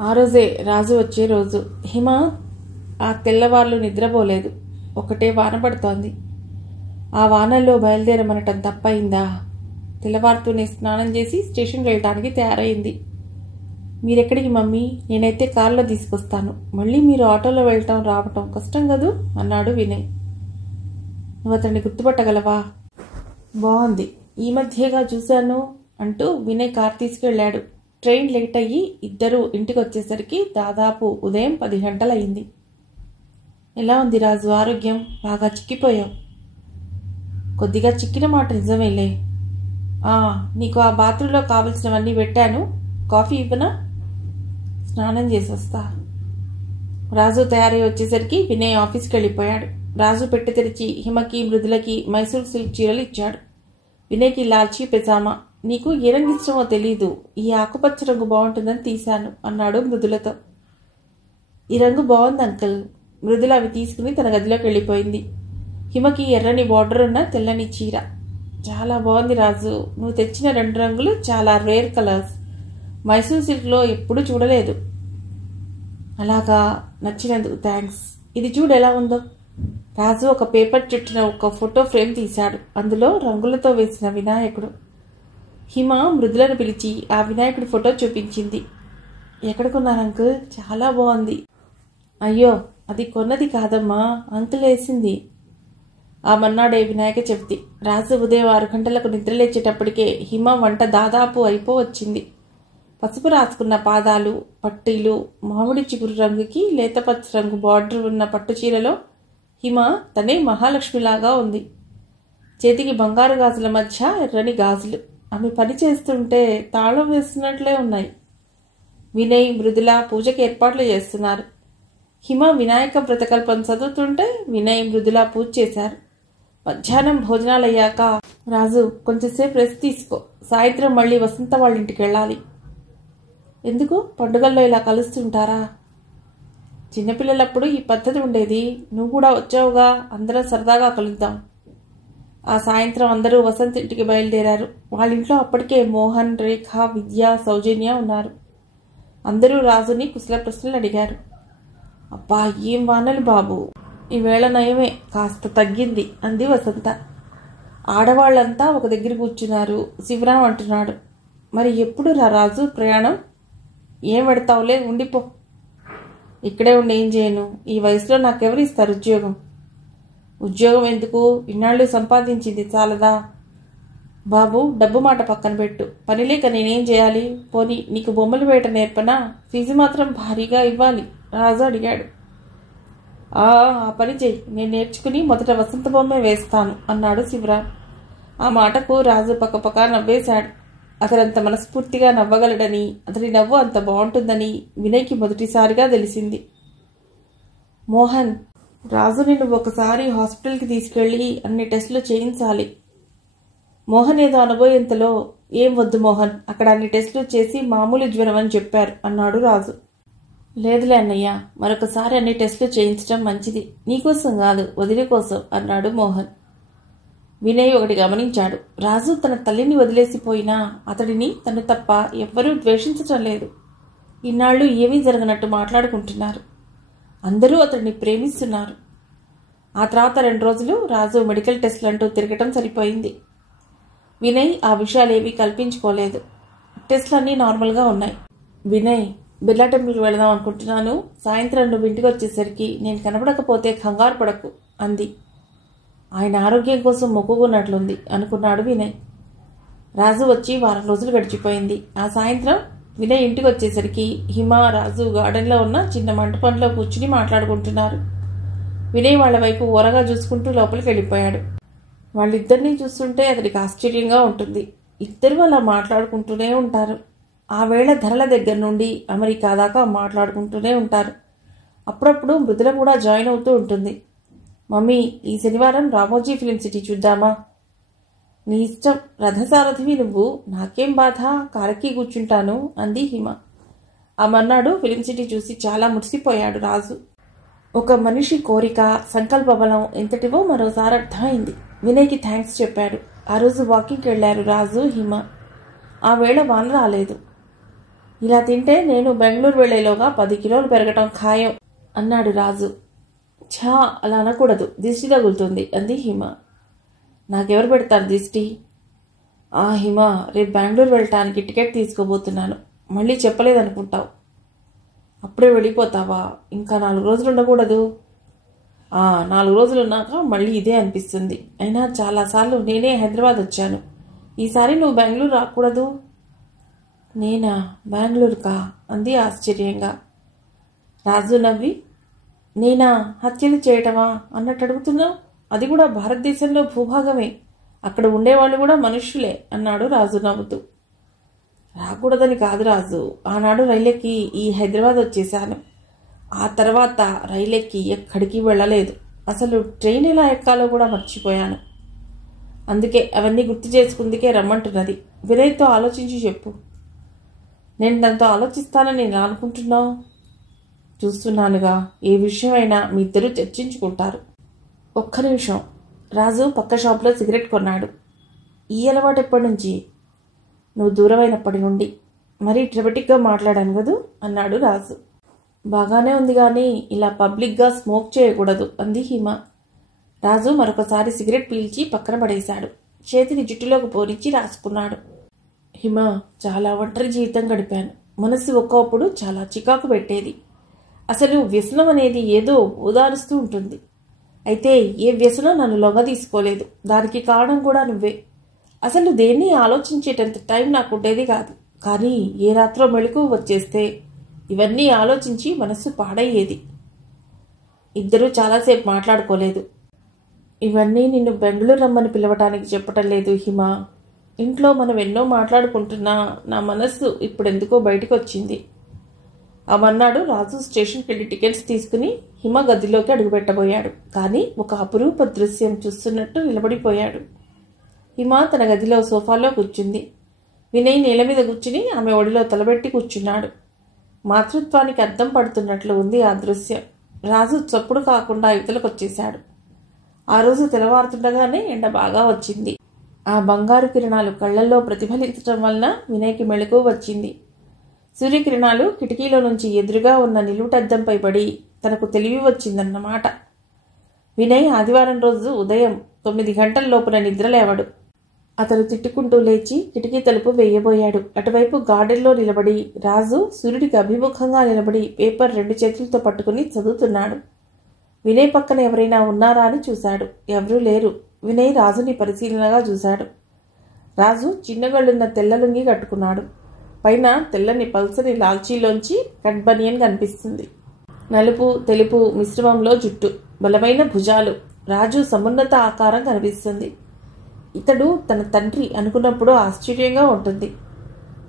ఆ రోజే రాజు వచ్చే రోజు. హిమ ఆ తెల్లవార్లు నిద్రపోలేదు. ఒకటే వాన పడుతోంది. ఆ వానల్లో బయలుదేరమనటం తప్పయిందా? తెల్లవారుతూనే స్నానం చేసి స్టేషన్కి వెళ్ళటానికి తయారైంది. మీరెక్కడికి మమ్మీ? నేనైతే కారులో తీసుకొస్తాను. మళ్ళీ మీరు ఆటోలో వెళ్ళటం రావటం కష్టం కదూ అన్నాడు వినయ్. నువ్వు అతన్ని గుర్తుపట్టగలవా? బాగుంది, ఈ మధ్యగా చూశాను అంటూ వినయ్ కారు తీసుకెళ్లాడు. ట్రైన్ లేట్ అయ్యి ఇద్దరూ ఇంటికి వచ్చేసరికి దాదాపు ఉదయం 10 గంటలయ్యింది. ఎలా ఉంది రాజు ఆరోగ్యం? బాగా చిక్కిపోయావు. కొద్దిగా చిక్కిన మాట నిజమేలే. నీకు ఆ బాత్రూంలో కావలసినవన్నీ పెట్టాను. కాఫీ ఇవ్వనా? స్నానం చేసి వస్తా. రాజు తయారై వచ్చేసరికి వినయ్ ఆఫీస్కి వెళ్ళిపోయాడు. రాజు పెట్టి తెరిచి హిమకి మృదులకి మైసూర్ సిల్క్ చీరలు ఇచ్చాడు. వినయ్కి లాల్చీ పెజామా. నీకు ఏ రంగు ఇష్టమో తెలీదు, ఈ ఆకుపచ్చ రంగు బాగుంటుందని తీశాను అన్నాడు మృదులతో. ఈ రంగు బాగుంది అంకుల్. మృదుల అవి తీసుకుని తన గదిలోకి వెళ్ళిపోయింది. హిమకి ఎర్రని బార్డర్ ఉన్న తెల్లని చీర. చాలా బాగుంది రాజు. నువ్వు తెచ్చిన 2 రంగులు చాలా రేర్ కలర్స్. మైసూర్ సిల్క్లో ఎప్పుడూ చూడలేదు. అలాగా, నచ్చినందుకు థ్యాంక్స్. ఇది చూడు ఎలా ఉందో. రాజు ఒక పేపర్ చుట్టిన ఒక ఫోటో ఫ్రేమ్ తీశాడు. అందులో రంగులతో వేసిన వినాయకుడు. హిమ మృదులను పిలిచి ఆ వినాయకుడి ఫోటో చూపించింది. ఎక్కడ కొన్నారు అంకుల్? చాలా బాగుంది. అయ్యో, అది కొన్నది కాదమ్మా, అంకుల్ వేసింది. ఆ మన్నాడే వినాయక చవితి. రాజు ఉదయం 6 గంటలకు నిద్రలేచేటప్పటికే హిమ వంట దాదాపు అయిపోవచ్చింది. పసుపు రాసుకున్న పాదాలు, పట్టీలు, మామిడి చిగురు రంగుకి లేతపచ్చ రంగు బార్డర్ ఉన్న పట్టు చీరలో హిమ తనే మహాలక్ష్మిలాగా ఉంది. చేతికి బంగారు గాజుల మధ్య ఎర్రని గాజులు. ఆమె పని చేస్తుంటే తాళం వేస్తున్నట్లే ఉన్నాయి. వినయ్, మృదుల పూజకి ఏర్పాట్లు చేస్తున్నారు. హిమ వినాయక వ్రతకల్పం చదువుతుంటే వినయ్, మృదుల పూజ చేశారు. మధ్యాహ్నం భోజనాలయ్యాక రాజు కొంచెంసేపు రెస్ట్ తీసుకో, సాయంత్రం మళ్ళీ వసంత వాళ్ళ ఇంటికి వెళ్ళాలి. ఎందుకు? పండుగల్లో ఇలా కలుస్తుంటారా? చిన్నపిల్లలప్పుడు ఈ పద్ధతి ఉండేది. నువ్వు కూడా వచ్చావుగా, అందరం సరదాగా కలుద్దాం. ఆ సాయంత్రం అందరూ వసంత్ ఇంటికి బయలుదేరారు. వాళ్ళ ఇంట్లో అప్పటికే మోహన్, రేఖ, విద్య, సౌజన్య ఉన్నారు. అందరూ రాజుని కుశల ప్రశ్నలు అడిగారు. అబ్బా, ఏం వానలు బాబు, ఈవేళ నయమే, కాస్త తగ్గింది అంది వసంత. ఆడవాళ్లంతా ఒక దగ్గర కూర్చున్నారు. శివరాం అంటున్నాడు, మరి ఎప్పుడు రాజు ప్రయాణం? ఏం పెడతావులే, ఉండిపో. ఇక్కడే ఉండి ఏం చేయను? ఈ వయసులో నాకెవరు ఇస్తారు ఉద్యోగం? ఉద్యోగం ఎందుకు? ఇన్నాళ్ళు సంపాదించింది చాలదా? బాబు, డబ్బు మాట పక్కన పెట్టు. పని లేక నేనేం చేయాలి? పోనీ నీకు బొమ్మలు వేయటం నేర్పనా? ఫీజు మాత్రం భారీగా ఇవ్వాలి రాజు అడిగాడు. ఆ పని చెయ్యి, నేను నేర్చుకుని మొదట వసంత బొమ్మే వేస్తాను అన్నాడు శివరాం. ఆ మాటకు రాజు పక్కపక్క నవ్వేశాడు. అతనంత మనస్ఫూర్తిగా నవ్వగలడని, అతని నవ్వు అంత బాగుంటుందని వినయ్కి మొదటిసారిగా తెలిసింది. మోహన్, రాజుని నువ్వు ఒకసారి హాస్పిటల్కి తీసుకెళ్ళి అన్ని టెస్టులు చేయించాలి. మోహన్ ఏదో అనుభవేంతలో, ఏం వద్దు మోహన్, అక్కడ అన్ని టెస్టులు చేసి మామూలు జ్వరం అని చెప్పారు అన్నాడు రాజు. లేదులే అన్నయ్య, మరొకసారి అన్ని టెస్టులు చేయించడం మంచిది. నీకోసం కాదు, వదిలి కోసం అన్నాడు మోహన్. వినయ్ ఒకటి గమనించాడు. రాజు తన తల్లిని వదిలేసిపోయినా అతడిని తను తప్ప ఎవ్వరూ ద్వేషించటం లేదు. ఇన్నాళ్ళు ఏమీ జరగనట్టు మాట్లాడుకుంటున్నారు. అందరూ అతడిని ప్రేమిస్తున్నారు. ఆ తర్వాత 2 రోజులు రాజు మెడికల్ టెస్టులంటూ తిరగటం సరిపోయింది. వినయ్ ఆ విషయాలేవీ కల్పించుకోలేదు. టెస్టులన్నీ నార్మల్గా ఉన్నాయి. వినయ్, బిర్లా టెంపుల్కి వెళదాం అనుకుంటున్నాను. సాయంత్రం నువ్వు ఇంటికి వచ్చేసరికి నేను కనపడకపోతే కంగారు పడకు అంది. ఆయన ఆరోగ్యం కోసం మొక్కుకున్నట్లుంది అనుకున్నాడు వినయ్. రాజు వచ్చి 1 వారం రోజులు గడిచిపోయింది. ఆ సాయంత్రం వినయ్ ఇంటికి వచ్చేసరికి హిమ, రాజు గార్డెన్లో ఉన్న చిన్న మంటపంలో కూర్చుని మాట్లాడుకుంటున్నారు. వినయ్ వాళ్ల వైపు ఓరగా చూసుకుంటూ లోపలికి వెళ్ళిపోయాడు. వాళ్ళిద్దరినీ చూస్తుంటే అతడికి ఆశ్చర్యంగా ఉంటుంది. ఇద్దరూ అలా మాట్లాడుకుంటూనే ఉంటారు. ఆ వేళ ధరల దగ్గర నుండి అమెరికా దాకా మాట్లాడుకుంటూనే ఉంటారు. అప్పుడప్పుడు మృదుల కూడా జాయిన్ అవుతూ ఉంటుంది. మమ్మీ, ఈ శనివారం రామోజీ ఫిలిం సిటీ చూద్దామా? నీ ఇష్టం, రథసారథివి నువ్వు, నాకేం బాధ, కారకి కూర్చుంటాను అంది హిమ. ఆ మర్నాడు ఫిలిం సిటీ చూసి చాలా మురిసిపోయాడు రాజు. ఒక మనిషి కోరిక, సంకల్ప బలం ఎంతటివో మరోసారి అర్థమైంది. వినయ్కి థ్యాంక్స్ చెప్పాడు. ఆ రోజు వాకింగ్కి వెళ్లారు రాజు, హిమ. ఆ వేళ వాన రాలేదు. ఇలా తింటే నేను బెంగళూరు వెళ్లేలోగా 10 కిలోలు పెరగటం ఖాయం అన్నాడు రాజు. ఛా, అలా అనకూడదు, దిష్టి తగులుతుంది అంది హిమ. నాకెవరు పెడతారు దిష్టి? హిమ, రేపు బెంగళూరు వెళ్ళటానికి టికెట్ తీసుకోబోతున్నాను. మళ్ళీ చెప్పలేదనుకుంటావు. అప్పుడే వెళ్ళిపోతావా? ఇంకా 4 రోజులు ఉండకూడదు? 4 రోజులు ఉన్నాక మళ్ళీ ఇదే అనిపిస్తుంది. అయినా చాలాసార్లు నేనే హైదరాబాద్ వచ్చాను. ఈసారి నువ్వు బెంగళూరు రాకూడదు? నేనా? బెంగళూరుకా? అంది ఆశ్చర్యంగా. రాజు నవ్వి, నేనా హత్యలు చేయటమా అన్నట్టు అడుగుతున్నావు? అది కూడా భారతదేశంలో భూభాగమే, అక్కడ ఉండేవాళ్ళు కూడా మనుష్యులే అన్నాడు రాజు నవ్వుతూ. రాకూడదని కాదు రాజు, ఆనాడు రైలెక్కి ఈ హైదరాబాద్ వచ్చేశాను. ఆ తర్వాత రైలెక్కి ఎక్కడికి వెళ్ళలేదు. అసలు ట్రైన్ ఎలా ఎక్కాలో కూడా మర్చిపోయాను. అందుకే అవన్నీ గుర్తు చేసుకుందుకే రమ్మంటున్నది. వినయ్తో ఆలోచించి చెప్పు. నేను దాంతో ఆలోచిస్తానని నేను అనుకుంటున్నావు? చూస్తున్నానుగా, ఏ విషయమైనా మీ ఇద్దరూ చర్చించుకుంటారు. ఒక్క నిమిషం. రాజు పక్క షాప్లో సిగరెట్ కొన్నాడు. ఈ అలవాటు ఎప్పటి నుంచి? నువ్వు దూరమైనప్పటి నుండి. మరీ డ్రమటిక్గా మాట్లాడాను కదూ అన్నాడు రాజు. బాగానే ఉంది కానీ ఇలా పబ్లిక్గా స్మోక్ చేయకూడదు అంది హిమ. రాజు మరొకసారి సిగరెట్ పీల్చి పక్కన పడేశాడు. చేతిని జుట్టులోకి పోనిచ్చి రాసుకున్నాడు. హిమ, చాలా ఒంటరి జీవితం గడిపాను. మనసు ఒక్కొప్పుడు చాలా చికాకు పెట్టేది. అసలు వ్యసనం అనేది ఏదో ఓదారుస్తూ ఉంటుంది. అయితే ఏ వ్యసనం నన్ను లొంగ తీసుకోలేదు. దానికి కారణం కూడా నువ్వే. అసలు దేన్ని ఆలోచించేటంత టైం నాకు ఉండేది కాదు. కానీ ఏ రాత్రో మెళుకు వచ్చేస్తే ఇవన్నీ ఆలోచించి మనస్సు పాడయ్యేది. ఇద్దరూ చాలాసేపు మాట్లాడుకోలేదు. ఇవన్నీ నిన్ను బెంగళూరు రమ్మని పిలవటానికి చెప్పటం లేదు హిమ. ఇంట్లో మనం ఎన్నో మాట్లాడుకుంటున్నా నా మనస్సు ఇప్పుడెందుకో బయటకు వచ్చింది. అవన్నాడు రాజు స్టేషన్కి వెళ్ళి టికెట్స్ తీసుకుని హిమ గదిలోకి అడుగుపెట్టబోయాడు. కానీ ఒక అపురూప దృశ్యం చూస్తున్నట్టు నిలబడిపోయాడు. హిమ తన గదిలో సోఫాలో కూర్చుంది. వినయ్ నేల మీద కూర్చుని ఆమె ఒడిలో తలబెట్టి కూర్చున్నాడు. మాతృత్వానికి అద్దం పడుతున్నట్లు ఉంది ఆ దృశ్యం. రాజు చప్పుడు కాకుండా యువతలకొచ్చేశాడు. ఆ రోజు తెల్లవారుతుండగానే ఎండ బాగా వచ్చింది. ఆ బంగారు కిరణాలు కళ్లల్లో ప్రతిఫలించటం వలన వినయ్కి మెళకువ వచ్చింది. సూర్యకిరణాలు కిటికీలో నుంచి ఎదురుగా ఉన్న నిలువుటద్దంపై పడి తనకు తెలివి వచ్చిందన్నమాట. వినయ్ ఆదివారం రోజు ఉదయం 9 గంటల లోపున నిద్రలేవడు. అతను తిట్టుకుంటూ లేచి కిటికీ తలుపు వేయబోయాడు. అటువైపు గార్డెన్లో నిలబడి రాజు సూర్యుడికి అభిముఖంగా నిలబడి పేపర్ 2 చేతులతో పట్టుకుని చదువుతున్నాడు. వినయ్ పక్కన ఎవరైనా ఉన్నారా అని చూశాడు. ఎవరూ లేరు. వినయ్ రాజుని పరిశీలనగా చూశాడు. రాజు చిన్నగళ్ళున్న తెల్లలుంగి కట్టుకున్నాడు. పైన తెల్లని పల్సని లాల్చీలోంచి కట్ బనియన్ కనిపిస్తుంది. నలుపు తెలుపు మిశ్రమంలో జుట్టు, బలమైన భుజాలు. రాజు సమున్నత ఆకారం కనిపిస్తుంది. ఇతడు తన తండ్రి అనుకున్నప్పుడు ఆశ్చర్యంగా ఉంటుంది.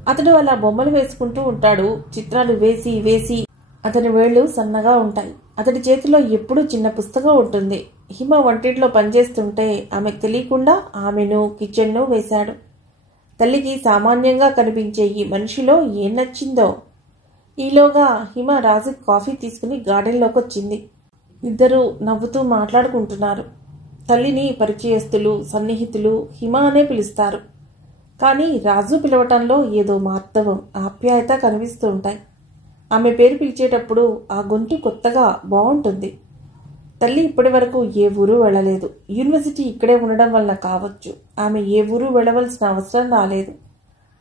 అతడు అలా బొమ్మలు వేసుకుంటూ ఉంటాడు. చిత్రాలు వేసి వేసి అతని వేళ్లు సన్నగా ఉంటాయి. అతడి చేతిలో ఎప్పుడూ చిన్న పుస్తకం ఉంటుంది. హిమ వంటింట్లో పనిచేస్తుంటే ఆమెకు తెలియకుండా ఆమెను కిచెన్ను వేశాడు. తల్లికి సామాన్యంగా కనిపించే ఈ మనిషిలో ఏం నచ్చిందో. ఈలోగా హిమ రాజుకి కాఫీ తీసుకుని గార్డెన్లోకి వచ్చింది. ఇద్దరూ నవ్వుతూ మాట్లాడుకుంటున్నారు. తల్లిని పరిచయస్తులు, సన్నిహితులు హిమ అనే పిలుస్తారు. కానీ రాజు పిలవటంలో ఏదో మార్దవం, ఆప్యాయత కనిపిస్తూ ఉంటాయి. ఆమె పేరు పిలిచేటప్పుడు ఆ గొంతు కొత్తగా బాగుంటుంది. తల్లి ఇప్పటి వరకు ఏ ఊరు వెళ్ళలేదు. యూనివర్సిటీ ఇక్కడే ఉండడం వలన కావచ్చు ఆమె ఏ ఊరు వెళ్ళవలసిన అవసరం రాలేదు.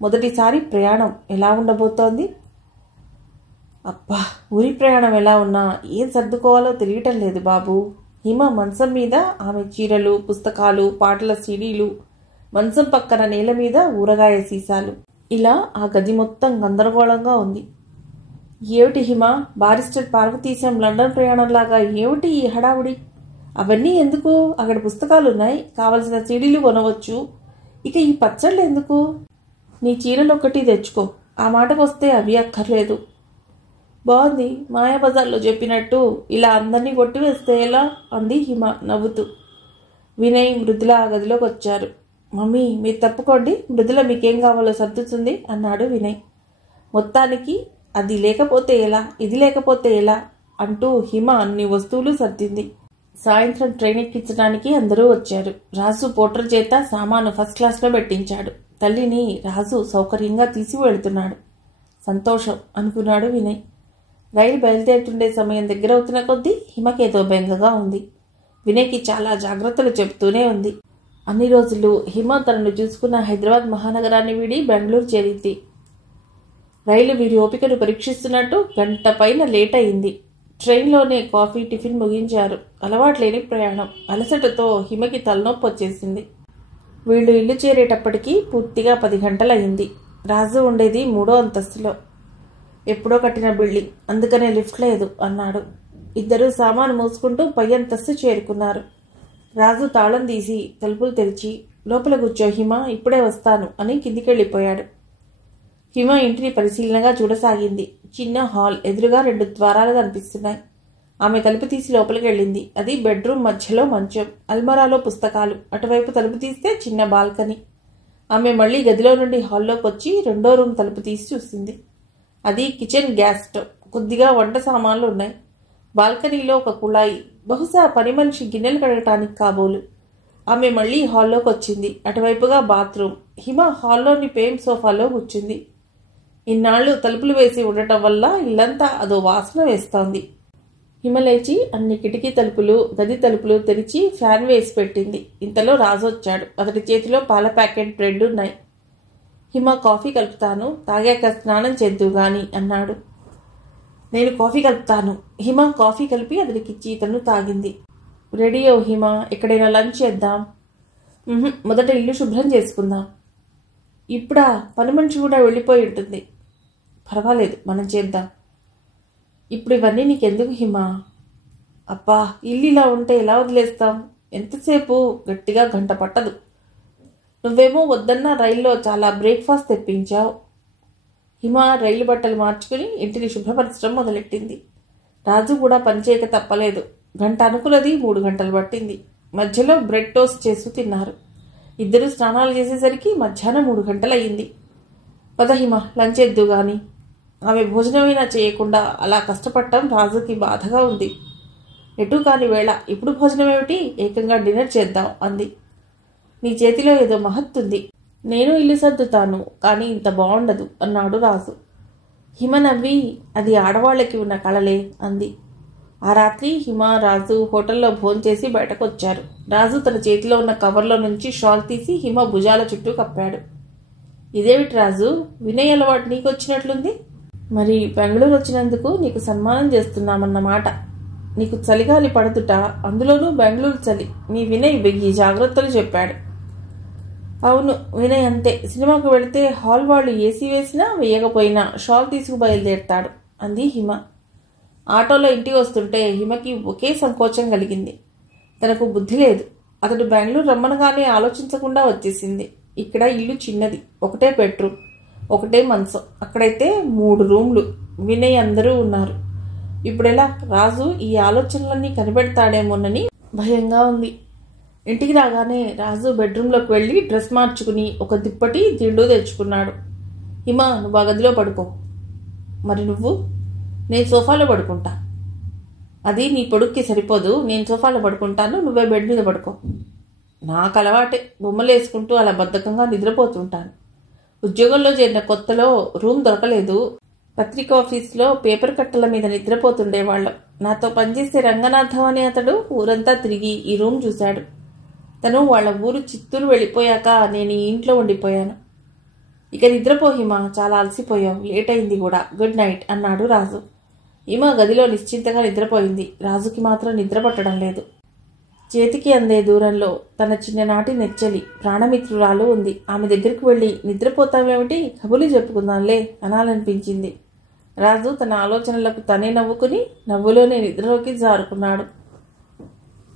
మొదటిసారి ప్రయాణం ఎలా ఉండబోతోంది? అబ్బా, ఊరి ప్రయాణం ఎలా ఉన్నా ఏం సర్దుకోవాలో తెలియటం లేదు బాబు. హిమ మంచం మీద ఆమె చీరలు, పుస్తకాలు, పాటల సీడీలు, మంచం పక్కన నేల మీద ఊరగాయ సీసాలు. ఇలా ఆ గది మొత్తం గందరగోళంగా ఉంది. ఏమిటి హిమ, బారిస్టర్ పార్వతీశం లండన్ ప్రయాణంలాగా ఏమిటి ఈ హడావుడి? అవన్నీ ఎందుకు? అక్కడ పుస్తకాలున్నాయి, కావలసిన సీడీలు కొనవచ్చు. ఇక ఈ పచ్చళ్ళు ఎందుకు? నీ చీరలు ఒకటి తెచ్చుకో. ఆ మాటకు వస్తే అవి అక్కర్లేదు. బాగుంది, మాయాబజార్లో చెప్పినట్టు ఇలా అందరినీ కొట్టివేస్తే ఎలా? అంది హిమ నవ్వుతూ. వినయ్, మృదుల ఆ గదిలోకి వచ్చారు. మమ్మీ, మీరు తప్పుకోండి, మృదుల మీకేం కావాలో సర్దుతుంది అన్నాడు వినయ్. మొత్తానికి అది లేకపోతే ఎలా, ఇది లేకపోతే ఎలా అంటూ హిమ అన్ని వస్తువులు సర్దింది. సాయంత్రం ట్రైన్ ఎక్కించడానికి అందరూ వచ్చారు. రాజు పోటర్ చేత సామాను ఫస్ట్ క్లాస్లో పెట్టించాడు. తల్లిని రాజు సౌకర్యంగా తీసి వెళుతున్నాడు. సంతోషం అనుకున్నాడు వినయ్. రైలు బయలుదేరుతుండే సమయం దగ్గరవుతున్న కొద్దీ హిమకేదో బెంగగా ఉంది. వినయ్కి చాలా జాగ్రత్తలు చెబుతూనే ఉంది. అన్ని రోజులు హిమ తనను చూసుకున్న హైదరాబాద్ మహానగరాన్ని వీడి బెంగళూరు చేరింది. రైలు వీరి ఓపికను పరీక్షిస్తున్నట్టు గంట పైన లేట్ అయింది. ట్రైన్లోనే కాఫీ టిఫిన్ ముగించారు. అలవాట్లేని ప్రయాణం. అలసటతో హిమకి తలనొప్పి వచ్చేసింది. వీళ్ళు ఇల్లు చేరేటప్పటికీ పూర్తిగా 10 గంటలయ్యింది. రాజు ఉండేది 3వ అంతస్తులో. ఎప్పుడో కట్టిన బిల్డింగ్, అందుకనే లిఫ్ట్ లేదు అన్నాడు. ఇద్దరూ సామాను మోసుకుంటూ పై అంతస్తు చేరుకున్నారు. రాజు తాళం తీసి తలుపులు తెరిచి లోపల కూర్చో హిమ, ఇప్పుడే వస్తాను అని కిందికెళ్ళిపోయాడు. హిమ ఇంటిని పరిశీలనగా చూడసాగింది. చిన్న హాల్, ఎదురుగా 2 ద్వారాలు కనిపిస్తున్నాయి. ఆమె తలుపు తీసి లోపలికి వెళ్ళింది. అది బెడ్రూమ్, మధ్యలో మంచం, అల్మరాలో పుస్తకాలు, అటువైపు తలుపు తీస్తే చిన్న బాల్కనీ. ఆమె మళ్లీ గదిలో నుండి హాల్లోకి వచ్చి 2వ రూమ్ తలుపు తీసి చూసింది. అది కిచెన్, గ్యాస్ స్టవ్, కొద్దిగా వంట సామాన్లు ఉన్నాయి. బాల్కనీలో ఒక కుళాయి, బహుశా పని మనిషి గిన్నెలు కడగటానికి కాబోలు. ఆమె మళ్లీ హాల్లోకి వచ్చింది. అటువైపుగా బాత్రూమ్. హిమ హాల్లోని పేమ్ సోఫాలో కూర్చుంది. ఇన్నాళ్లు తలుపులు వేసి ఉండటం వల్ల ఇల్లంతా అదో వాసన వేస్తోంది. హిమ లేచి అన్ని కిటికీ తలుపులు, గది తలుపులు తెరిచి ఫ్యాన్ వేసి పెట్టింది. ఇంతలో రాజు వచ్చాడు. అతడి చేతిలో పాల ప్యాకెట్, బ్రెడ్ ఉన్నాయి. హిమ, కాఫీ కలుపుతాను, తాగాక స్నానం చేద్దు గాని అన్నాడు. నేను కాఫీ కలుపుతాను. హిమ కాఫీ కలిపి అతడికిచ్చి తను తాగింది. రెడీయో హిమ, ఎక్కడైనా లంచ్ చేద్దాం. మొదట ఇల్లు శుభ్రం చేసుకుందాం. ఇప్పుడా? పని మనిషి కూడా వెళ్ళిపోయి ఉంటుంది. పర్వాలేదు, మనం చేద్దాం. ఇప్పుడు ఇవన్నీ నీకెందుకు హిమ? అబ్బా, ఇల్లు ఇలా ఉంటే ఎలా వదిలేస్తాం? ఎంతసేపు? గట్టిగా గంట పట్టదు. నువ్వేమో వద్దన్న రైల్లో చాలా బ్రేక్ఫాస్ట్ తెప్పించావు. హిమ రైలు బట్టలు మార్చుకుని ఇంటిని శుభ్రపరచడం మొదలెట్టింది. రాజు కూడా పనిచేయక తప్పలేదు. గంట అనుకున్నది 3 గంటలు పట్టింది. మధ్యలో బ్రెడ్ టోస్ట్ చేస్తూ తిన్నారు. ఇద్దరు స్నానాలు చేసేసరికి మధ్యాహ్నం 3 గంటలయ్యింది. పద హిమ, లంచ్ చేద్దు గాని. ఆమె భోజనమైనా చేయకుండా అలా కష్టపడటం రాజుకి బాధగా ఉంది. ఎటూ కాని వేళ ఇప్పుడు భోజనం ఏమిటి, ఏకంగా డిన్నర్ చేద్దాం అంది. నీ చేతిలో ఏదో మహత్తుంది. నేను ఇల్లు సర్దుతాను, కానీ ఇంత బాగుండదు అన్నాడు రాజు. హిమ నవ్వి, అది ఆడవాళ్లకి ఉన్న కళలే అంది. ఆ రాత్రి హిమ, రాజు హోటల్లో భోంచేసి బయటకు వచ్చారు. రాజు తన చేతిలో ఉన్న కవర్లో నుంచి షాల్ తీసి హిమ భుజాల చుట్టూ కప్పాడు. ఇదేమిటి రాజు, వినయ్ అలవాటు నీకు వచ్చినట్లుంది? మరి బెంగళూరు వచ్చినందుకు నీకు సన్మానం చేస్తున్నామన్నమాట. నీకు చలిగాలి పడుతుట, అందులోనూ బెంగళూరు చలి. నీ వినయ్ 1000 జాగ్రత్తలు చెప్పాడు. అవును, వినయ్ అంతే. సినిమాకు వెళితే హాల్ వాళ్ళు ఏసీ వేసినా వేయకపోయినా షాల్ తీసుకు బయలుదేరతాడు అంది హిమ. ఆటోలో ఇంటికి వస్తుంటే హిమకి ఒకే సంకోచం కలిగింది. తనకు బుద్ధి లేదు. అతడు బెంగళూరు రమ్మనగానే ఆలోచించకుండా వచ్చేసింది. ఇక్కడ ఇల్లు చిన్నది, ఒకటే బెడ్రూమ్, ఒకటే మంచం. అక్కడైతే 3 రూమ్లు, వినయ్ అందరూ ఉన్నారు. ఇప్పుడెలా? రాజు ఈ ఆలోచనలన్నీ కనిపెడతాడేమోనని భయంగా ఉంది. ఇంటికి రాగానే రాజు బెడ్రూమ్లోకి వెళ్ళి డ్రెస్ మార్చుకుని ఒక దిప్పటి దిండు తెచ్చుకున్నాడు. హిమ, నువ్వు ఆ గదిలో పడుకో. మరి నువ్వు? నేను సోఫాలో పడుకుంటా. అది నీ పొడుక్కి సరిపోదు. నేను సోఫాలో పడుకుంటాను, నువ్వే బెడ్ మీద పడుకో. నాకు అలవాటే, బొమ్మలు వేసుకుంటూ అలా బద్ధకంగా నిద్రపోతుంటాను. ఉద్యోగంలో చేరిన కొత్తలో రూమ్ దొరకలేదు. పత్రిక ఆఫీస్లో పేపర్ కట్టల మీద నిద్రపోతుండేవాళ్ళం. నాతో పనిచేసే రంగనాథం అనే అతడు ఊరంతా తిరిగి ఈ రూమ్ చూశాడు. తను వాళ్ళ ఊరు చిత్తూరు వెళ్ళిపోయాక నేను ఈ ఇంట్లో ఉండిపోయాను. ఇక నిద్రపో హిమ, చాలా అలసిపోయావు, లేట్ అయింది కూడా. గుడ్ నైట్ అన్నాడు రాజు. హిమ గదిలో నిశ్చింతగా నిద్రపోయింది. రాజుకి మాత్రం నిద్ర పట్టడం లేదు. చేతికి అందే దూరంలో తన చిన్ననాటి నెచ్చలి ప్రాణమిత్రురాలు ఉంది. ఆమె దగ్గరికి వెళ్ళి నిద్రపోతామేమిటి, కబుర్లు చెప్పుకుందాంలే అనాలనిపించింది. రాజు తన ఆలోచనలకు తనే నవ్వుకుని నవ్వులోనే నిద్రలోకి జారుకున్నాడు.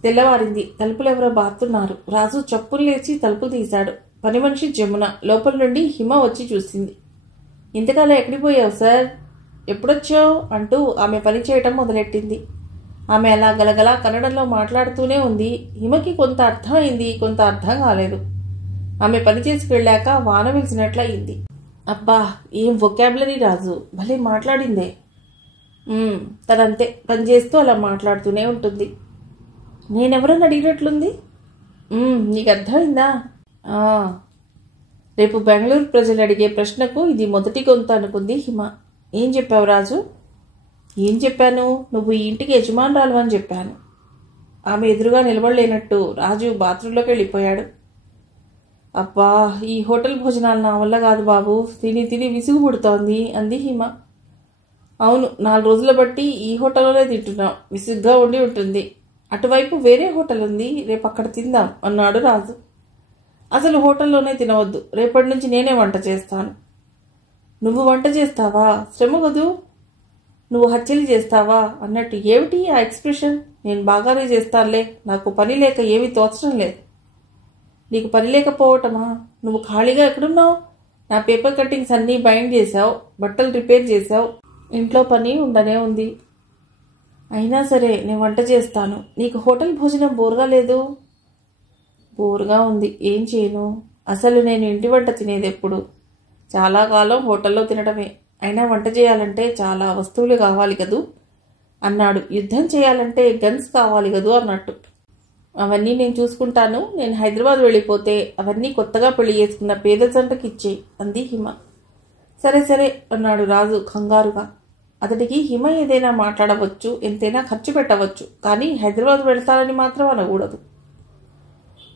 తెల్లవారింది. తలుపులెవరో బాతున్నారు. రాజు చప్పులు లేచి తలుపు తీశాడు. పని మనిషి జమున లోపల నుండి హిమ వచ్చి చూసింది. ఇంతకాలం ఎక్కడికి పోయావు సార్, ఎప్పుడొచ్చావు అంటూ ఆమె పని చేయటం మొదలెట్టింది. ఆమె అలా గలగలా కన్నడంలో మాట్లాడుతూనే ఉంది. హిమకి కొంత అర్థమైంది, కొంత అర్థం కాలేదు. ఆమె పని చేసి వెళ్ళాక వాన వెలిసినట్లయింది. అబ్బా, ఏం వొకాబులరీ రాజు, భలే మాట్లాడిందే. తనంతే, పనిచేస్తూ అలా మాట్లాడుతూనే ఉంటుంది. నేనెవరని అడిగినట్లుంది. నీకు అర్థమైందా? రేపు బెంగళూరు ప్రజలు అడిగే ప్రశ్నకు ఇది మొదటి గొంతు అనుకుంది హిమ. ఏం చెప్పావు రాజు? ఏం చెప్పాను? నువ్వు ఈ ఇంటికి యజమానురాలు అని చెప్పాను. ఆమె ఎదురుగా నిలబడలేనట్టు రాజు బాత్రూంలోకి వెళ్ళిపోయాడు. అబ్బా, ఈ హోటల్ భోజనాలు నా వల్ల కాదు బాబు, తిని తిని విసుగు పుడుతోంది అంది హిమ. అవును, 4 రోజుల బట్టి ఈ హోటల్లోనే తింటున్నాం, విసుగ్గా ఉండి ఉంటుంది. అటువైపు వేరే హోటల్ ఉంది, రేపు అక్కడ తిందాం అన్నాడు రాజు. అసలు హోటల్లోనే తినవద్దు, రేపటి నుంచి నేనే వంట చేస్తాను. నువ్వు వంట చేస్తావా? శ్రమ కదూ. నువ్వు హత్యలు చేస్తావా అన్నట్టు ఏమిటి ఆ ఎక్స్ప్రెషన్? నేను బాగానే చేస్తానులే, నాకు పని లేక ఏమీ తోచడం లేదు. నీకు పని లేకపోవటమా? నువ్వు ఖాళీగా ఎక్కడున్నావు? నా పేపర్ కట్టింగ్స్ అన్నీ బైండ్ చేశావు, బట్టలు రిపేర్ చేశావు, ఇంట్లో పని ఉండనే ఉంది. అయినా సరే నేను వంట చేస్తాను. నీకు హోటల్ భోజనం బోరుగా లేదు? బోరుగా ఉంది, ఏం చేయను. అసలు నేను ఇంటి వంట తినేది ఎప్పుడు? చాలా కాలం హోటల్లో తినడమే. అయినా వంట చేయాలంటే చాలా వస్తువులు కావాలి కదూ అన్నాడు. యుద్ధం చేయాలంటే గన్స్ కావాలి కదూ అన్నట్టు. అవన్నీ నేను చూసుకుంటాను. నేను హైదరాబాద్ వెళ్ళిపోతే అవన్నీ కొత్తగా పెళ్లి చేసుకున్న పేద జంటకి ఇచ్చేయి అంది హిమ. సరే సరే అన్నాడు రాజు కంగారుగా. అతడికి హిమ ఏదైనా మాట్లాడవచ్చు, ఎంతైనా ఖర్చు పెట్టవచ్చు, కానీ హైదరాబాద్ వెళ్తానని మాత్రం అనకూడదు.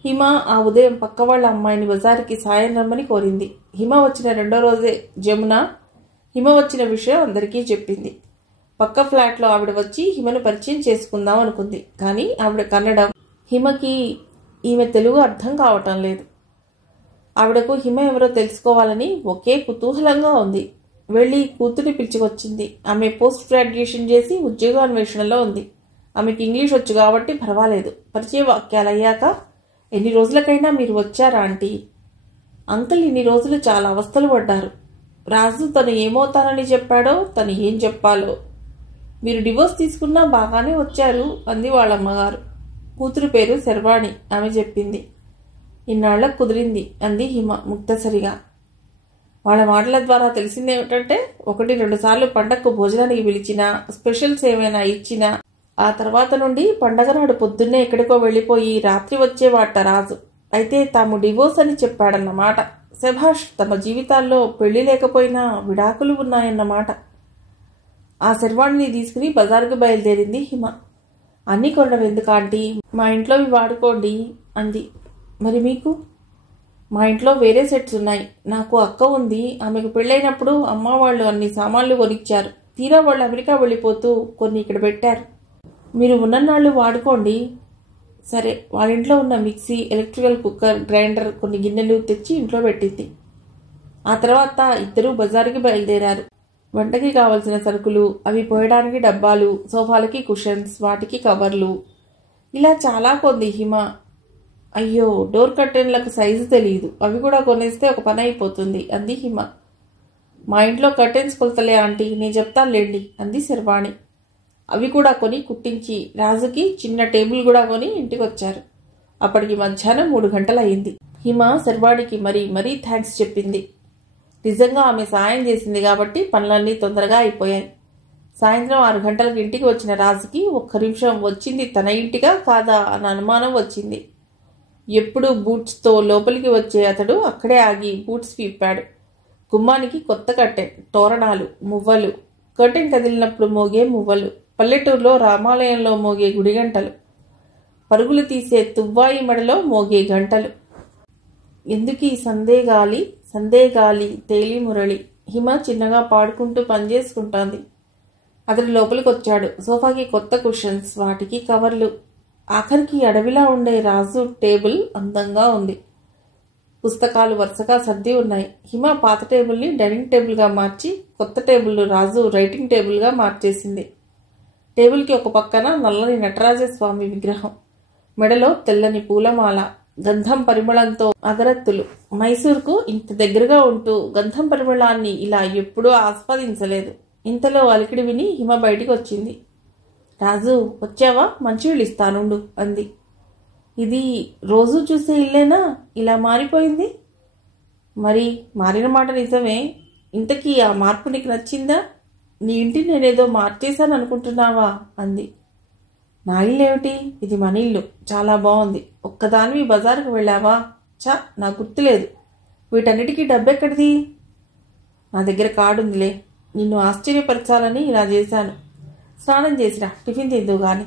హిమ ఆ ఉదయం పక్క వాళ్ళ అమ్మాయిని బజారుకి సాయం రమ్మని కోరింది. హిమ వచ్చిన 2వ రోజే జమున హిమ వచ్చిన విషయం అందరికీ చెప్పింది. పక్క ఫ్లాట్లో ఆవిడ వచ్చి హిమను పరిచయం చేసుకుందాం అనుకుంది. కానీ ఆవిడ కన్నడం, హిమకి ఈమె తెలుగు అర్థం కావటం లేదు. ఆవిడకు హిమ ఎవరో తెలుసుకోవాలని ఒకే కుతూహలంగా ఉంది. వెళ్ళి కూతుర్ని పిలుచుకొచ్చింది. ఆమె పోస్ట్ గ్రాడ్యుయేషన్ చేసి ఉద్యోగాన్వేషణలో ఉంది. ఆమెకి ఇంగ్లీష్ వచ్చు కాబట్టి పర్వాలేదు. పరిచయ వాక్యాలు అయ్యాక, ఎన్ని రోజులకైనా మీరు వచ్చారా ఆంటీ? అంకుల్ ఇన్ని రోజులు చాలా అవస్థలు పడ్డారు. రాజు తను ఏమవుతానని చెప్పాడో, తను ఏం చెప్పాలో. మీరు డివోర్స్ తీసుకున్నా బాగానే వచ్చారు అంది వాళ్ళమ్మగారు. కూతురు పేరు శర్వాణి, ఆమె చెప్పింది. ఇన్నాళ్లకు కుదిరింది అంది హిమ ముక్తసరిగా. వాళ్ళ మాటల ద్వారా తెలిసిందేమిటంటే, 1-2 సార్లు పండగకు భోజనానికి పిలిచినా, స్పెషల్స్ ఏమైనా ఇచ్చినా, ఆ తర్వాత నుండి పండగ నాడు పొద్దున్నే ఎక్కడికో వెళ్ళిపోయి రాత్రి వచ్చేవాట రాజు. అయితే తాము డివోర్స్ అని చెప్పాడన్నమాట. శభాష్, తమ జీవితాల్లో పెళ్లి లేకపోయినా విడాకులు ఉన్నాయన్నమాట. ఆ శర్వాణిని తీసుకుని బజారుకు బయలుదేరింది హిమ. అన్నీ కొనడం ఎందుకు ఆంటీ? మా ఇంట్లోవి వాడుకోండి అంది. మరి మీకు? మా ఇంట్లో వేరే సెట్స్ ఉన్నాయి. నాకు అక్క ఉంది. ఆమెకు పెళ్ళైనప్పుడు అమ్మ వాళ్ళు అన్ని సామాన్లు కొనిచ్చారు. తీరా వాళ్ళు అమెరికా వెళ్ళిపోతూ కొన్ని ఇక్కడ పెట్టారు. మీరు ఉన్ననాళ్ళు వాడుకోండి. సరే, వాళ్ళ ఇంట్లో ఉన్న మిక్సీ, ఎలక్ట్రికల్ కుక్కర్, గ్రైండర్, కొన్ని గిన్నెలు తెచ్చి ఇంట్లో పెట్టింది. ఆ తర్వాత ఇద్దరూ బజారుకి బయలుదేరారు. వంటకి కావలసిన సరుకులు, అవి పోయడానికి డబ్బాలు, సోఫాలకి కుషన్స్, వాటికి కవర్లు, ఇలా చాలా కొంది హిమ. అయ్యో, డోర్ కర్టెన్లకు సైజు తెలియదు, అవి కూడా కొనేస్తే ఒక పని అయిపోతుంది అంది హిమ. మా ఇంట్లో కర్టెన్స్ కొలతలే ఆంటీ, నేను చెప్తానులేండి అంది శర్వాణి. అవి కూడా కొని కుట్టించి రాజుకి చిన్న టేబుల్ కూడా కొని ఇంటికి వచ్చారు. అప్పటికి మధ్యాహ్నం 3 గంటలు అయింది. హిమ శర్వాణికి మరీ థ్యాంక్స్ చెప్పింది. నిజంగా ఆమె సాయం చేసింది కాబట్టి పనులన్నీ తొందరగా అయిపోయాయి. సాయంత్రం 6 గంటలకు ఇంటికి వచ్చిన రాజుకి ఒక్క నిమిషం వచ్చింది తన ఇంటిగా కాదా అన్న అనుమానం వచ్చింది. ఎప్పుడు బూట్స్తో లోపలికి వచ్చే అతడు అక్కడే ఆగి బూట్స్ విప్పాడు. గుమ్మానికి కొత్త కర్టెన్, తోరణాలు, మువ్వలు, కర్టెన్ కదిలినప్పుడు మోగే మువ్వలు, పల్లెటూరులో రామాలయంలో మోగే గుడిగంటలు, పరుగులు తీసే తువ్వాయి మడలో మోగే గంటలు. ఎందుకీ సందేగాలి తేలి మురళి. హిమ చిన్నగా పాడుకుంటూ పనిచేసుకుంటోంది. అతడు లోపలికి వచ్చాడు. సోఫాకి కొత్త కుషన్స్, వాటికి కవర్లు. ఆఖరికి అడవిలా ఉండే రాజు టేబుల్ అందంగా ఉంది. పుస్తకాలు వరుసగా సర్ది ఉన్నాయి. హిమ పాత టేబుల్ని డైనింగ్ టేబుల్గా మార్చి, కొత్త టేబుల్ రాజు రైటింగ్ టేబుల్గా మార్చేసింది. టేబుల్కి ఒక పక్కన నల్లని నటరాజస్వామి విగ్రహం, మెడలో తెల్లని పూలమాల, గంధం పరిమళంతో అగరత్తులు. మైసూర్కు ఇంత దగ్గరగా ఉంటూ గంధం పరిమళాన్ని ఇలా ఎప్పుడూ ఆస్వాదించలేదు. ఇంతలో అలికిడి విని హిమ బయటికి వచ్చింది. రాజు, వచ్చావా? మంచినీళ్ళు ఇస్తానుండు అంది. ఇది రోజూ చూసే ఇల్లేనా ఇలా మారిపోయింది? మరి మారిన మాట నిజమే. ఇంతకీ ఆ మార్పు నీకు నచ్చిందా? నీ ఇంటిని నేనేదో మార్చేశాను అనుకుంటున్నావా అంది. నా ఇల్లేమిటి? ఇది మన ఇల్లు, చాలా బాగుంది. ఒక్కదానివి బజారుకు వెళ్ళావా? నాకు గుర్తులేదు. వీటన్నిటికీ డబ్బెక్కడిది? నా దగ్గర కార్డు ఉందిలే. నిన్ను ఆశ్చర్యపరచాలని ఇలా చేశాను. స్నానం చేసిరా, టిఫిన్ తిందువు గాని.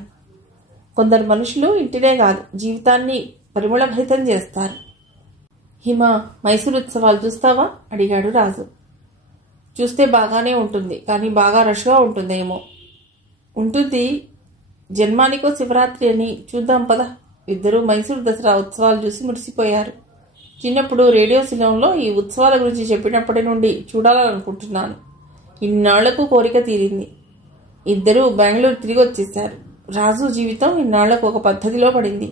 కొందరు మనుషులు ఇంటినే కాదు జీవితాన్ని పరిమళభరితం చేస్తారు. హిమ, మైసూరు ఉత్సవాలు చూస్తావా? అడిగాడు రాజు. చూస్తే బాగానే ఉంటుంది, కానీ బాగా రష్గా ఉంటుందేమో. ఉంటుంది. జన్మానికో శివరాత్రి అని చూద్దాం పద. ఇద్దరూ మైసూరు దసరా ఉత్సవాలు చూసి మురిసిపోయారు. చిన్నప్పుడు రేడియో సినిమాలో ఈ ఉత్సవాల గురించి చెప్పినప్పటి నుండి చూడాలనుకుంటున్నాను. ఇన్నాళ్లకు కోరిక తీరింది. ఇద్దరూ బెంగళూరు తిరిగి వచ్చేశారు. రాజు జీవితం ఇన్నాళ్లకు ఒక పద్ధతిలో పడింది.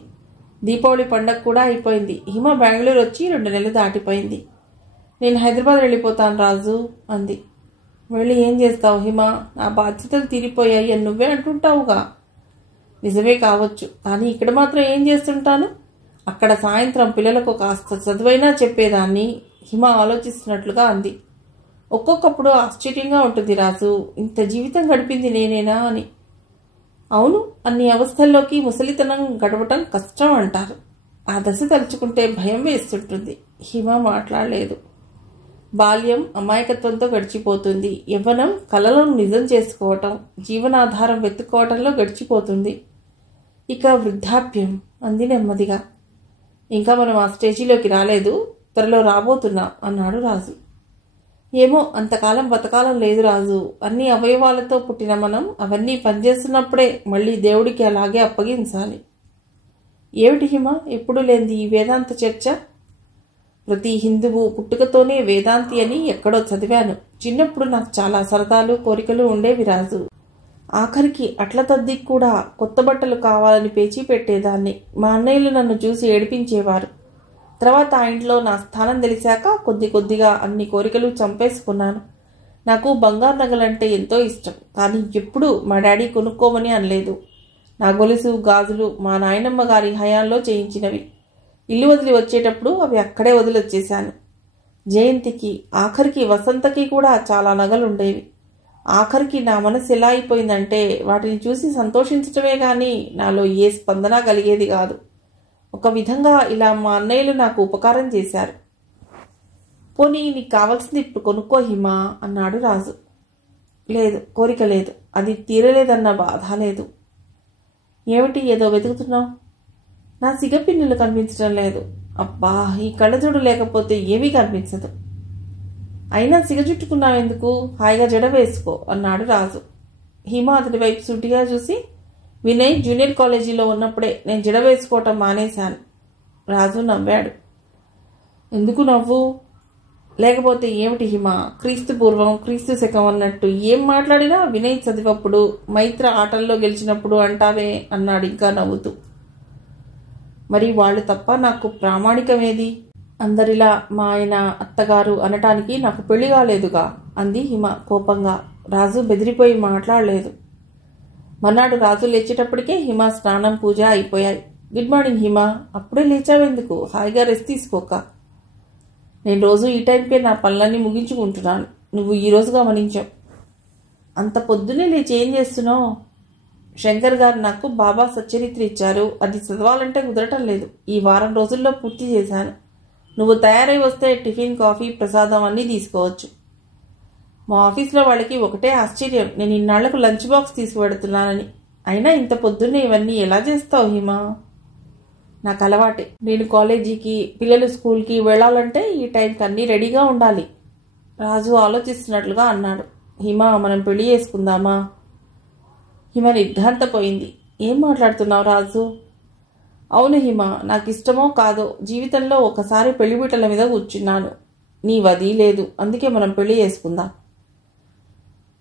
దీపావళి పండగ కూడా అయిపోయింది. హిమ బెంగళూరు వచ్చి 2 నెలలు దాటిపోయింది. నేను హైదరాబాద్ వెళ్ళిపోతాను రాజు అంది. వెళ్ళి ఏం చేస్తావు హిమ? నా బాధ్యతలు తీరిపోయాయి అని నువ్వే అంటుంటావుగా. నిజమే కావచ్చు, కానీ ఇక్కడ మాత్రం ఏం చేస్తుంటాను? అక్కడ సాయంత్రం పిల్లలకు కాస్త చదువైనా చెప్పేదాన్ని. హిమ ఆలోచిస్తున్నట్లుగా అంది. ఒక్కొక్కప్పుడు ఆశ్చర్యంగా ఉంటుంది రాజు, ఇంత జీవితం గడిపింది నేనేనా అని. అవును, అన్ని అవస్థల్లోకి ముసలితనం గడవటం కష్టం అంటారు. ఆ దశ తలుచుకుంటే భయం వేస్తుంటుంది. హిమ మాట్లాడలేదు. బాల్యం అమాయకత్వంతో గడిచిపోతుంది. యవ్వనం కలలను నిజం చేసుకోవటం, జీవనాధారం వెతుక్కోవటంలో గడిచిపోతుంది. ఇక వృద్ధాప్యం అంది నెమ్మదిగా. ఇంకా మనం ఆ స్టేజీలోకి రాలేదు, త్వరలో రాబోతున్నాం అన్నాడు రాజు. ఏమో, అంతకాలం బతకాలం లేదు రాజు. అన్ని అవయవాలతో పుట్టిన మనం అవన్నీ పనిచేస్తున్నప్పుడే మళ్ళీ దేవుడికి అలాగే అప్పగించాలి. ఏమిటి హిమ ఎప్పుడు లేంది ఈ వేదాంత చర్చ? ప్రతి హిందువు పుట్టుకతోనే వేదాంతి అని ఎక్కడో చదివాను. చిన్నప్పుడు నాకు చాలా సరదాలు కోరికలు ఉండేవి రాజు. ఆఖరికి అట్ల తద్దికి కూడా కొత్త బట్టలు కావాలని పేచీ పెట్టేదాన్ని. మా అన్నయ్యలు నన్ను చూసి ఏడిపించేవారు. తర్వాత ఆ ఇంట్లో నా స్థానం తెలిసాక కొద్ది కొద్దిగా అన్ని కోరికలు చంపేసుకున్నాను. నాకు బంగారు నగలంటే ఎంతో ఇష్టం, కానీ ఎప్పుడూ మా డాడీ కొనుక్కోమని అనలేదు. నా గొలుసు గాజులు మా నాయనమ్మ గారి హయాంలో చేయించినవి. ఇల్లు వదిలి వచ్చేటప్పుడు అవి అక్కడే వదిలొచ్చేశాను. జయంతికి, ఆఖరికి వసంతకి కూడా చాలా నగలుండేవి. ఆఖరికి నా మనసు ఎలా అయిపోయిందంటే వాటిని చూసి సంతోషించటమే కానీ నాలో ఏ స్పందన కలిగేది కాదు. ఒక విధంగా ఇలా మా అన్నయ్యలు నాకు ఉపకారం చేశారు. పోనీ నీకు కావాల్సింది ఇప్పుడు కొనుక్కో హిమా అన్నాడు రాజు. లేదు, కోరిక లేదు, అది తీరలేదన్న బాధ లేదు. ఏమిటి ఏదో వెతుకుతున్నావు? నా సిగపిన్నులు కనిపించడం లేదు. అబ్బా, ఈ కళ్ళజోడు లేకపోతే ఏమీ కనిపించదు. అయినా సిగజుట్టుకున్నావెందుకు? హాయిగా జడ వేసుకో అన్నాడు రాజు. హిమ అతడి వైపు సూటిగా చూసి, వినయ్ జూనియర్ కాలేజీలో ఉన్నప్పుడే నేను జడ వేసుకోవటం మానేశాను. రాజు నవ్వాడు. ఎందుకు నవ్వు? లేకపోతే ఏమిటి హిమ, క్రీస్తు పూర్వం క్రీస్తు శకం అన్నట్టు ఏం మాట్లాడినా వినయ్ చదివప్పుడు, మైత్ర ఆటల్లో గెలిచినప్పుడు అంటావే అన్నాడు ఇంకా నవ్వుతూ. మరి వాళ్ళు తప్ప నాకు ప్రామాణికమేది? అందరిలా మా ఆయన అత్తగారు అనటానికి నాకు పెళ్లి కాలేదుగా అంది హిమ కోపంగా. రాజు బెదిరిపోయి మాట్లాడలేదు. మర్నాడు రాజు లేచేటప్పటికే హిమ స్నానం పూజ అయిపోయాయి. గుడ్ మార్నింగ్ హిమ, అప్పుడే లేచావెందుకు? హాయిగా రెస్ట్ తీసుకోక. నేను రోజు ఈ టైంకే నా పనులన్నీ ముగించుకుంటున్నాను. నువ్వు ఈ రోజు గమనించావు. అంత పొద్దునే లేచి ఏం చేస్తున్నావు? శంకర్ గారు నాకు బాబా సచ్చరిత్ర ఇచ్చారు. అది చదవాలంటే కుదరటం లేదు. ఈ వారం రోజుల్లో పూర్తి చేశాను. నువ్వు తయారై వస్తే టిఫిన్, కాఫీ, ప్రసాదం అన్నీ తీసుకోవచ్చు. మా ఆఫీస్లో వాళ్ళకి ఒకటే ఆశ్చర్యం, నేను ఇన్నాళ్లకు లంచ్ బాక్స్ తీసుకువెడుతున్నానని. అయినా ఇంత పొద్దున్నే ఇవన్నీ ఎలా చేస్తావు హిమ? నాకు అలవాటే. నేను కాలేజీకి, పిల్లలు స్కూల్కి వెళ్ళాలంటే ఈ టైంకి అన్నీ రెడీగా ఉండాలి. రాజు ఆలోచిస్తున్నట్లుగా అన్నాడు. హిమ, మనం పెళ్లి చేసుకుందామా? హిమ నిర్ఘాంతపోయింది. ఏం మాట్లాడుతున్నావు రాజు? అవును హిమ, నాకు ఇష్టమో కాదో జీవితంలో ఒకసారి పెళ్లిబీటల మీద కూర్చున్నాను. నీ వది లేదు, అందుకే మనం పెళ్లి చేసుకుందాం.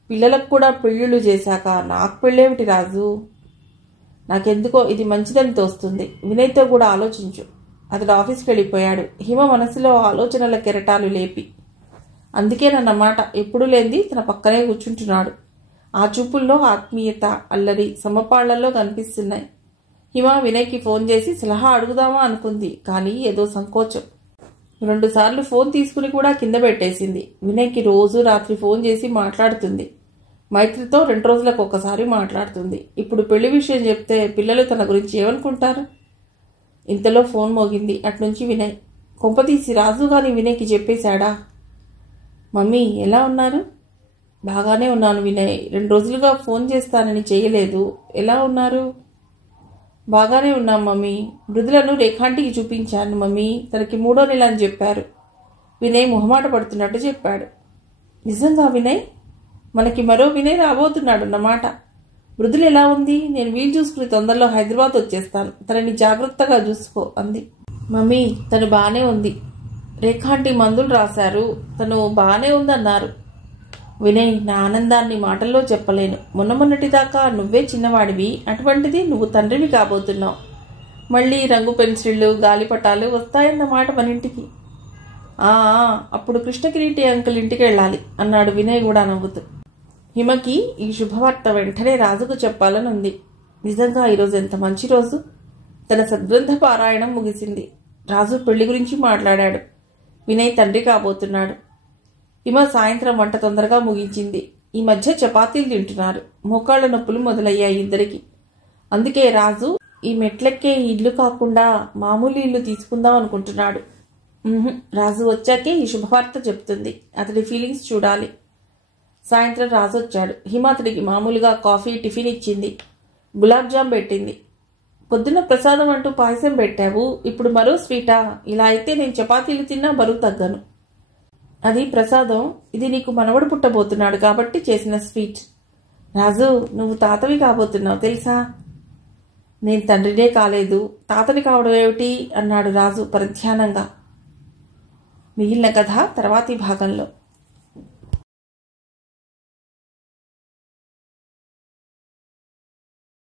పిల్లలకు కూడా పెళ్ళిళ్ళు చేశాక నాకు పెళ్ళేమిటి రాజు? నాకెందుకో ఇది మంచిదని తోస్తుంది. వినయ్తో కూడా ఆలోచించు. అతడు ఆఫీస్కి వెళ్ళిపోయాడు. హిమ మనసులో ఆలోచనల కెరటాలు లేపి. అందుకే నన్నమాట ఎప్పుడు లేంది తన పక్కనే కూర్చుంటున్నాడు. ఆ చూపుల్లో ఆత్మీయత, అల్లరి సమపాళ్లలో కనిపిస్తున్నాయి. హిమ వినయ్కి ఫోన్ చేసి సలహా అడుగుదామా అనుకుంది, కానీ ఏదో సంకోచం. 2 సార్లు ఫోన్ తీసుకుని కూడా కింద పెట్టేసింది. వినయ్కి రోజు రాత్రి ఫోన్ చేసి మాట్లాడుతుంది. మైత్రితో 2 రోజులకు ఒకసారి మాట్లాడుతుంది. ఇప్పుడు పెళ్లి విషయం చెప్తే పిల్లలు తన గురించి ఏమనుకుంటారు? ఇంతలో ఫోన్ మోగింది. అట్నుంచి వినయ్. కొంపతీసి రాజు గాని వినయ్కి చెప్పేశాడా? మమ్మీ ఎలా ఉన్నారు? బాగానే ఉన్నాను వినయ్. 2 రోజులుగా ఫోన్ చేస్తానని చేయలేదు. ఎలా ఉన్నారు? బాగానే ఉన్నాం మమ్మీ. మృదులను రేఖాంటికి చూపించాను మమ్మీ. తనకి 3వ నెల అని చెప్పారు. వినయ్ మొహమాట పడుతున్నట్టు చెప్పాడు. నిజంగా వినయ్? మనకి మరో వినయ్ రాబోతున్నాడు అన్నమాట. మృదులు ఎలా ఉంది? నేను వీలు చూసుకుని తొందరలో హైదరాబాద్ వచ్చేస్తాను. తనని జాగ్రత్తగా చూసుకో అంది. మమ్మీ తను బాగానే ఉంది. రేఖాంటి మందులు రాశారు. తను బాగానే ఉందన్నారు. వినయ్, నా ఆనందాన్ని మాటల్లో చెప్పలేను. మొన్నటిదాకా నువ్వే చిన్నవాడివి, అటువంటిది నువ్వు తండ్రివి కాబోతున్నావు. మళ్ళీ రంగు పెన్సిళ్ళు, గాలిపటాలు వస్తాయన్నమాట మన ఇంటికి. అప్పుడు కృష్ణకిరీటి అంకుల్ ఇంటికి వెళ్ళాలి అన్నాడు వినయ్ కూడా నవ్వుతూ. హిమకి ఈ శుభవార్త వెంటనే రాజుకు చెప్పాలని ఉంది. నిజంగా ఈరోజు ఎంత మంచి రోజు. తన సద్గ్రంథ పారాయణం ముగిసింది. రాజు పెళ్లి గురించి మాట్లాడాడు. వినయ్ తండ్రి కాబోతున్నాడు. హిమ సాయంత్రం వంట తొందరగా ముగించింది. ఈ మధ్య చపాతీలు తింటున్నారు. మోకాళ్ల నొప్పులు మొదలయ్యాయి ఇద్దరికి. అందుకే రాజు ఈ మెట్లెక్కే ఇల్లు కాకుండా మామూలు ఇల్లు తీసుకుందాం అనుకుంటున్నాడు. రాజు వచ్చాకే ఈ శుభవార్త చెప్తుంది. అతడి ఫీలింగ్స్ చూడాలి. సాయంత్రం రాజు వచ్చాడు. హిమ అతడికి మామూలుగా కాఫీ, టిఫిన్ ఇచ్చింది. గులాబ్ జామ్ పెట్టింది. పొద్దున్న ప్రసాదం అంటూ పాయసం పెట్టావు, ఇప్పుడు మరో స్వీటా? ఇలా అయితే నేను చపాతీలు తిన్నా బరువు తగ్గను. అది ప్రసాదం. ఇది నీకు మనవడు పుట్టబోతున్నాడు కాబట్టి చేసిన స్వీట్. రాజు, నువ్వు తాతవి కాబోతున్నావు తెలుసా? నేను తండ్రినే కాలేదు, తాతని కావడం ఏమిటి అన్నాడు రాజు పరధ్యానంగా. మిగిలిన కథ తర్వాతి భాగంలో.